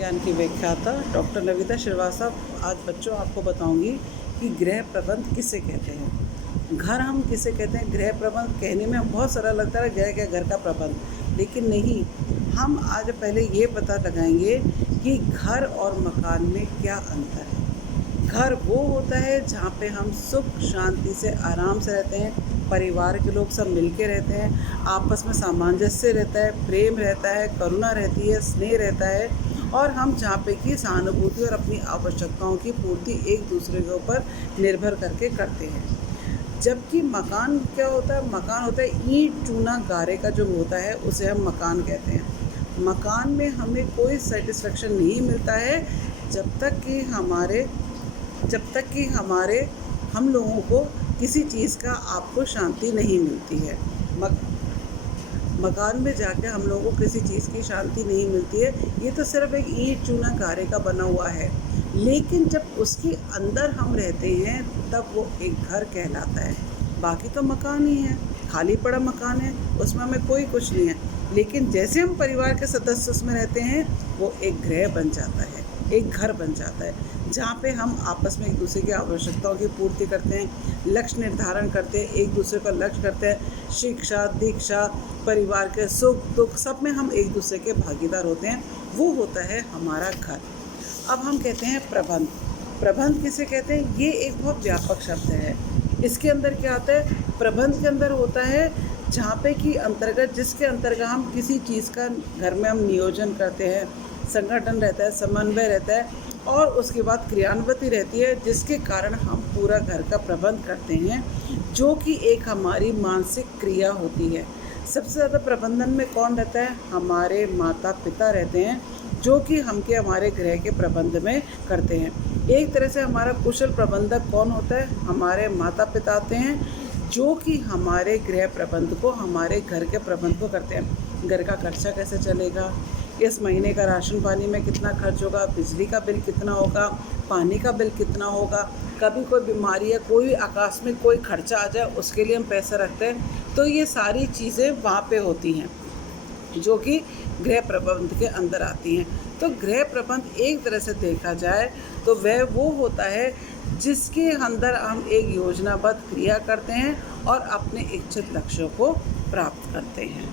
ज्ञान की व्याख्याता डॉक्टर नविता श्रीवास्तव आज बच्चों आपको बताऊंगी कि गृह प्रबंध किसे कहते हैं। घर हम किसे कहते हैं। गृह प्रबंध कहने में बहुत सरल लगता है, गृह क्या घर का प्रबंध, लेकिन नहीं। हम आज पहले ये पता लगाएंगे कि घर और मकान में क्या अंतर है। घर वो होता है जहाँ पे हम सुख शांति से आराम से रहते हैं, परिवार के लोग सब मिल के रहते हैं, आपस में सामंजस्य रहता है, प्रेम रहता है, करुणा रहती है, स्नेह रहता है, और हम जहाँ पे कि सहानुभूति और अपनी आवश्यकताओं की पूर्ति एक दूसरे के ऊपर निर्भर करके करते हैं। जबकि मकान क्या होता है, मकान होता है ईंट चूना गारे का जो होता है, उसे हम मकान कहते हैं। मकान में हमें कोई सेटिस्फेक्शन नहीं मिलता है जब तक कि हम लोगों को किसी चीज़ का आपको शांति नहीं मिलती है। मकान में जाके हम लोगों को किसी चीज़ की शांति नहीं मिलती है। ये तो सिर्फ एक ईंट चूना गारे का बना हुआ है, लेकिन जब उसके अंदर हम रहते हैं तब वो एक घर कहलाता है। बाकी तो मकान ही है, खाली पड़ा मकान है, उसमें हमें कोई कुछ नहीं है। लेकिन जैसे हम परिवार के सदस्य उसमें रहते हैं, वो एक गृह बन जाता है, एक घर बन जाता है, जहाँ पे हम आपस में एक दूसरे की आवश्यकताओं की पूर्ति करते हैं, लक्ष्य निर्धारण करते हैं, एक दूसरे का लक्ष्य करते हैं, शिक्षा दीक्षा, परिवार के सुख दुख सब में हम एक दूसरे के भागीदार होते हैं। वो होता है हमारा घर। अब हम कहते हैं प्रबंध। प्रबंध किसे कहते हैं? ये एक बहुत व्यापक शब्द है। इसके अंदर क्या आता है? प्रबंध के अंदर होता है जहाँ पे कि जिसके अंतर्गत हम किसी चीज़ का घर में हम नियोजन करते हैं, संगठन रहता है, समन्वय रहता है, और उसके बाद क्रियान्विति रहती है, जिसके कारण हम पूरा घर का प्रबंध करते हैं, जो कि एक हमारी मानसिक क्रिया होती है। सबसे ज़्यादा प्रबंधन में कौन रहता है? हमारे माता पिता रहते हैं, जो कि हमारे गृह के प्रबंध में करते हैं। एक तरह से हमारा कुशल प्रबंधक कौन होता है? हमारे माता पिता होते हैं, जो कि हमारे गृह प्रबंध को, हमारे घर के प्रबंध को करते हैं। घर का खर्चा कैसे चलेगा, इस महीने का राशन पानी में कितना खर्च होगा, बिजली का बिल कितना होगा, पानी का बिल कितना होगा, कभी कोई बीमारी है, कोई आकस्मिक कोई खर्चा आ जाए, उसके लिए हम पैसे रखते हैं। तो ये सारी चीज़ें वहाँ पे होती हैं, जो कि गृह प्रबंध के अंदर आती हैं। तो गृह प्रबंध एक तरह से देखा जाए तो वह वो होता है जिसके अंदर हम एक योजनाबद्ध क्रिया करते हैं और अपने इच्छित लक्ष्यों को प्राप्त करते हैं।